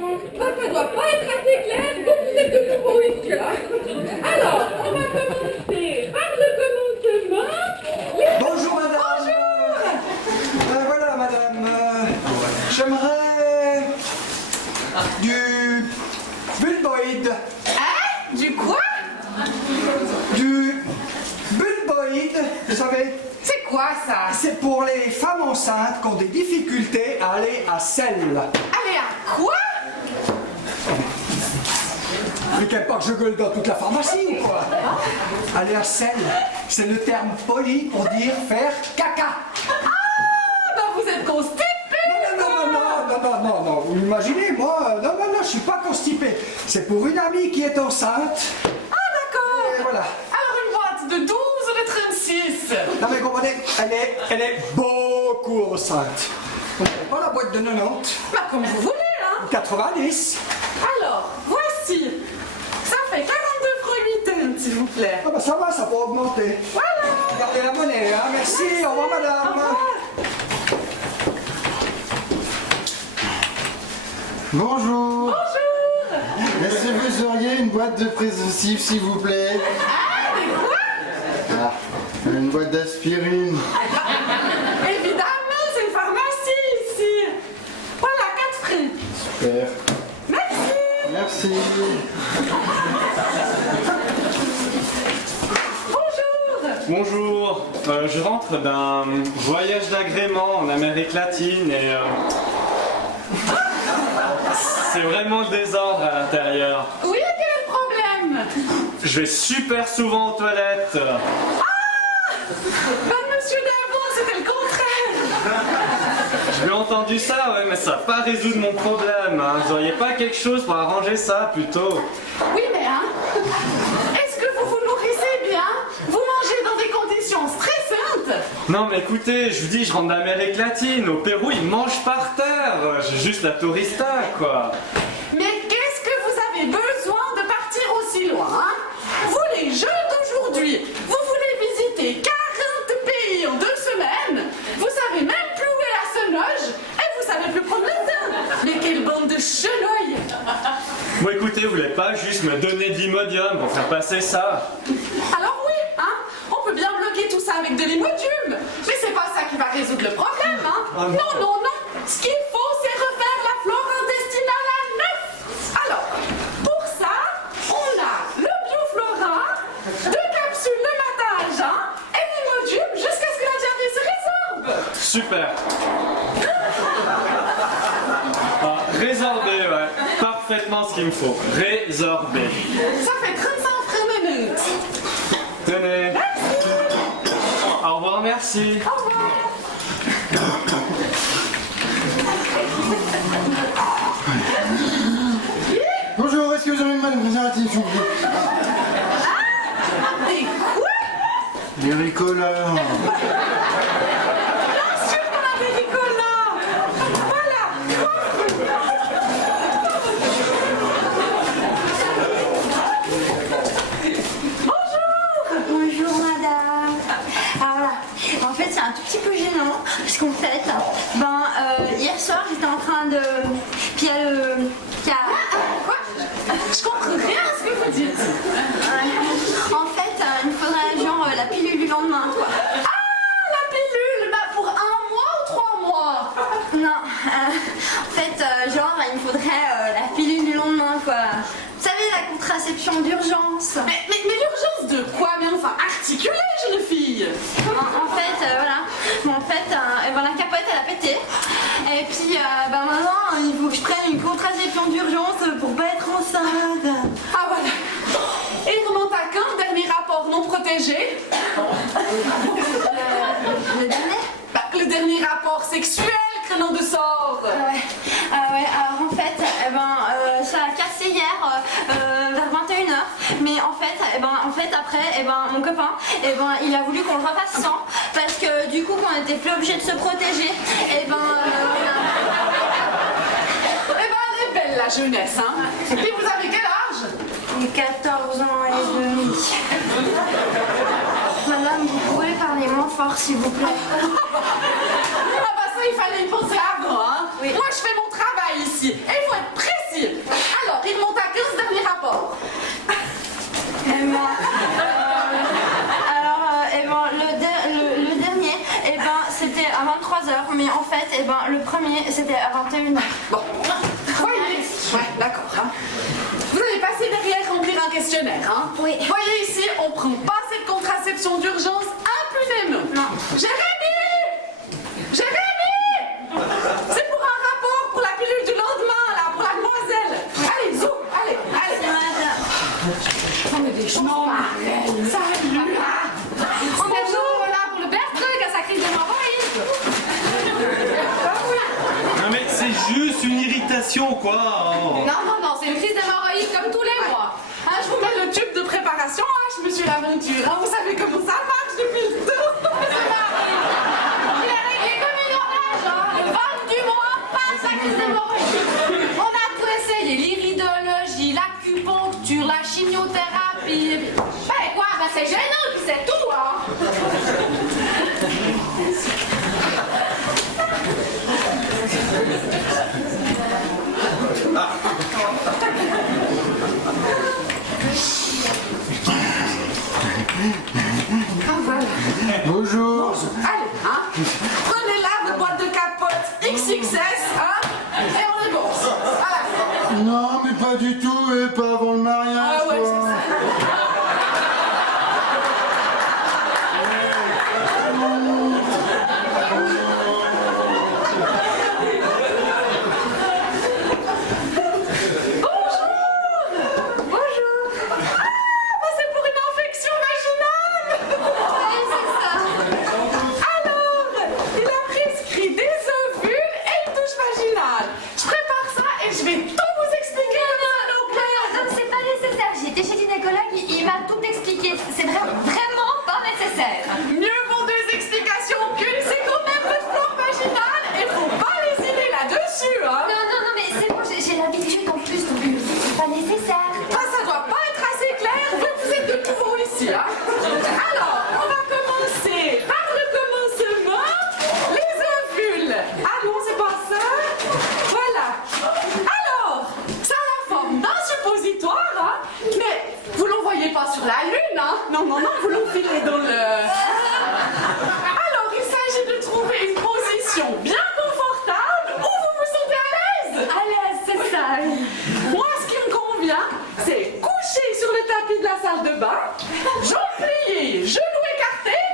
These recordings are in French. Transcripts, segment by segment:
Ça doit pas être assez clair, donc vous êtes de nouveau ici, là. Alors, on va commencer par le commencement. Bonjour madame. Bonjour. Voilà madame. J'aimerais du bulboïde. Hein? Du quoi? Du bulboïde, vous savez. C'est quoi ça? C'est pour les femmes enceintes qui ont des difficultés à aller à selle. Allez, à quoi? Mais qu'elle pas que je gueule dans toute la pharmacie ou quoi? Aller à selle, c'est le terme poli pour dire faire caca. Ah, bah vous êtes constipé! Non, vous imaginez, moi, non, je suis pas constipé. C'est pour une amie qui est enceinte. Ah, d'accord! Et voilà. Alors une boîte de 12 ou de 36? Non mais comprenez, elle est beaucoup enceinte. Vous n'avez pas la boîte de 90, Bah comme vous voulez, hein! 90. Alors, voici! Ça fait 42 fruits s'il vous plaît. Ah bah ça va, ça peut augmenter. Voilà! Regardez la monnaie, hein, merci, au revoir madame. Au revoir. Bonjour. Bonjour! Est-ce que vous auriez une boîte de préservatifs, s'il vous plaît? Ah, mais quoi? Ah, une boîte d'aspirine. Évidemment, c'est une pharmacie ici! Voilà, 4 fruits. Super. Merci! Merci. Bonjour! Bonjour, je rentre d'un voyage d'agrément en Amérique latine et c'est vraiment le désordre à l'intérieur. Oui, quel est le problème? Je vais super souvent aux toilettes. Bah, monsieur d'avant, c'était le contraire! J'ai entendu ça, ouais, mais ça va pas résoudre mon problème. Hein. Vous auriez pas quelque chose pour arranger ça plutôt? Oui, mais hein? Est-ce que vous vous nourrissez bien? Vous mangez dans des conditions stressantes? Non mais écoutez, je vous dis, je rentre d'Amérique latine. Au Pérou, ils mangent par terre. J'ai juste la tourista, quoi. Mais qu'est-ce que vous avez besoin de partir aussi loin, hein? Vous, les jeunes d'aujourd'hui, vous voulez visiter 40 pays en 2 semaines? Vous savez même plus où est la Senoge et vous savez plus prendre le train. Mais quelle bande de chenouilles! Bon écoutez, vous voulez pas juste me donner de l'Imodium pour faire passer ça? Alors oui, hein? On peut bien bloquer tout ça avec de l'Imodium. Mais c'est pas ça qui va résoudre le problème, hein? Oh non. Non. Ce qu'il faut, c'est refaire la flore intestinale à neuf. Alors, pour ça, on a le Bioflora, 2 capsules le matin à jeun et l'Imodium jusqu'à ce que la diarrhée se résorbe. Super. Ah, résorber, ouais. Parfaitement ce qu'il me faut. Résorber. Ça fait 35 francs minutes. Tenez. Au revoir, merci. Au revoir. Bonjour, est-ce que vous auriez une boîte de préservatifs, s'il vous plaît? Mais quoi? Des ricoleurs. Bien sûr qu'on a des ricolas. Voilà. Bonjour madame. Ah voilà. En fait c'est un tout petit peu gênant parce qu'en fait, hier soir j'étais en train de. Puis il y a le. Quoi? Je comprends rien à ce que vous dites. En fait, il me faudrait genre la pilule du lendemain quoi. Ah, la pilule, bah pour 1 mois ou 3 mois? Non, en fait, genre il me faudrait la pilule du lendemain quoi. Vous savez la contraception d'urgence. Mais l'urgence de quoi? Mais enfin, articulée, jeune fille. En fait, voilà. Bon, en fait, la capote elle a pété. Et puis, maintenant, il faut que je prenne une contraception d'urgence pour pas être enceinte. Ah voilà. Et il remonte à quand le dernier rapport non protégé? Le dernier? Bah, le dernier rapport sexuel, créneau de sort. Ouais. Alors en fait, ça a cassé hier vers 21h. Mais en fait, après, mon copain, il a voulu qu'on le refasse sans. Parce que du coup, qu'on n'était plus obligé de se protéger. Eh ben, elle est belle la jeunesse, hein. Et puis vous avez quel âge? 14 ans et demi. Madame, vous pouvez parler moins fort s'il vous plaît. Ah bah ça, il fallait y penser avant, hein. Oui. Moi, je fais mon travail ici. Et il faut être précis. c'était à 21h. Bon, voyez, ouais, d'accord. Hein. Vous allez passer derrière remplir un questionnaire. Hein. Oui. Voyez ici, on prend pas cette contraception d'urgence impunément. Non. Jérémy! Jérémy! C'est pour un rapport pour la pilule du lendemain, là, pour la demoiselle. Allez, zou, allez, allez. On est des choses pareilles. Salut! Bonjour, là, pour le Bertruc à sa crise d'hémorroïde. Non mais c'est juste une irritation quoi. Oh. Non, c'est une crise d'hémorroïde comme tous les mois. Ah, je vous mets le tube de préparation, H, monsieur l'aventure. Hein, vous savez comment ça marche depuis le temps. Il est réglé comme une horloge, hein. Le 20 du mois, passe la crise d'hémorroïde. On a tout essayé, l'iridologie, l'acupuncture, la chimiothérapie. Ben quoi, ben c'est gênant, puis c'est tout, hein. Bonjour. Allez, hein. Prenez là votre boîte de capote XXS, hein. Et on est bon. Voilà. Non, mais pas du tout, et pas avant le mariage. Ah ouais, quoi. c'est ça. C'est pour une infection vaginale. Alors, il a prescrit des ovules et une douche vaginale. Je prépare ça et je vais tout vous expliquer. Non, c'est pas nécessaire. J'ai été chez le gynécologue, il m'a tout expliqué. C'est vraiment pas nécessaire. Mieux vaut deux explications qu'une, c'est quand même votre flore vaginale et faut pas lésiner là-dessus, hein. Non, mais c'est bon, j'ai l'habitude en plus, donc c'est pas nécessaire. Ça doit pas être assez clair, vous êtes de nouveau ici, hein. Alors, on va commencer par le commencement, les ovules. Ah non, c'est pas ça. Voilà. Alors, ça a la forme d'un suppositoire, hein, mais vous l'envoyez pas sur la lune, hein. Non, vous l'enfilez dans le... Alors, il s'agit de trouver une position bien confortable où vous vous sentez à l'aise. À l'aise, c'est ça. Moi, ce qui me convient, c'est coucher sur le tapis de la salle de bain, jambes pliées, genoux écartés,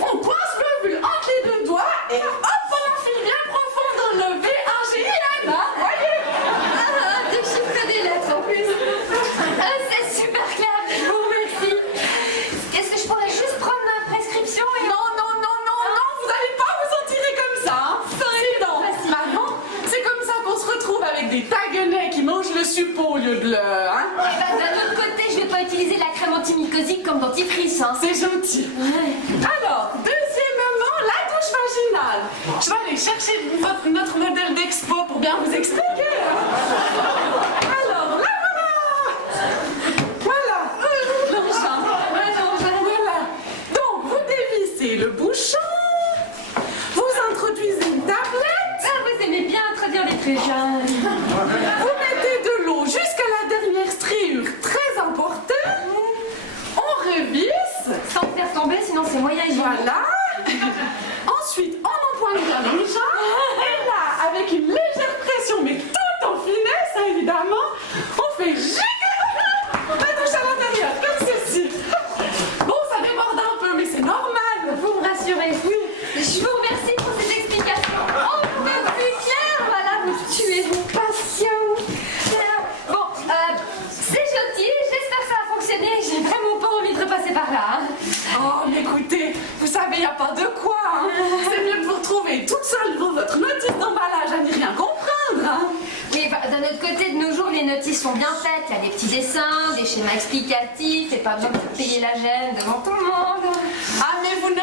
on coince l'ovule entre les deux doigts et hop, on enfile bien profond dans le V1GIN, hein, voyez. Des chiffres et des lettres en plus. C'est super clair, je vous remercie. Est-ce que je pourrais juste prendre ma prescription et... Non, vous allez pas vous en tirer comme ça, hein. C'est non. Maman, c'est comme ça qu'on se retrouve avec des taguenets qui mangent le suppôt au lieu de le... Hein. Eh ben, d'un autre côté, je vais pas utiliser la crème antimycosique comme dentifrice, hein. C'est gentil. Alors, deuxièmement, la douche vaginale. Je vais aller chercher notre modèle d'expo pour bien vous expliquer. Hein. Alors, là voilà. Voilà. Donc, vous dévissez le bouchon. Vous introduisez une tablette. Ah, vous aimez bien introduire des trucs, hein. Vous mettez de l'eau jusqu'à la dernière striure très importante. On révisse. Sans me faire tomber, sinon c'est moyen hygiénique. Voilà. Ensuite, on empoigne bien l'engin. Et là, avec une légère pression, mais tout en finesse, hein, évidemment, on fait giga la douche à l'intérieur, comme ceci. Bon, ça déborde un peu, mais c'est normal. Vous me rassurez. Je vous remercie pour ces explications. Oh, peu plus clair. Voilà, vous tuez vos patients. Bon, c'est gentil. J'espère que ça va fonctionner. J'ai vraiment pas envie de repasser par là, hein. Oh, mais écoutez, vous savez, il n'y a pas de quoi. Hein. C'est mieux de vous retrouver toute seule devant votre notice d'emballage à n'y rien comprendre. Hein. Oui, bah, d'un autre côté, de nos jours, les notices sont bien faites. Il y a des petits dessins, des schémas explicatifs, et pas besoin de payer la gêne devant tout le monde. Ah, mais vous ne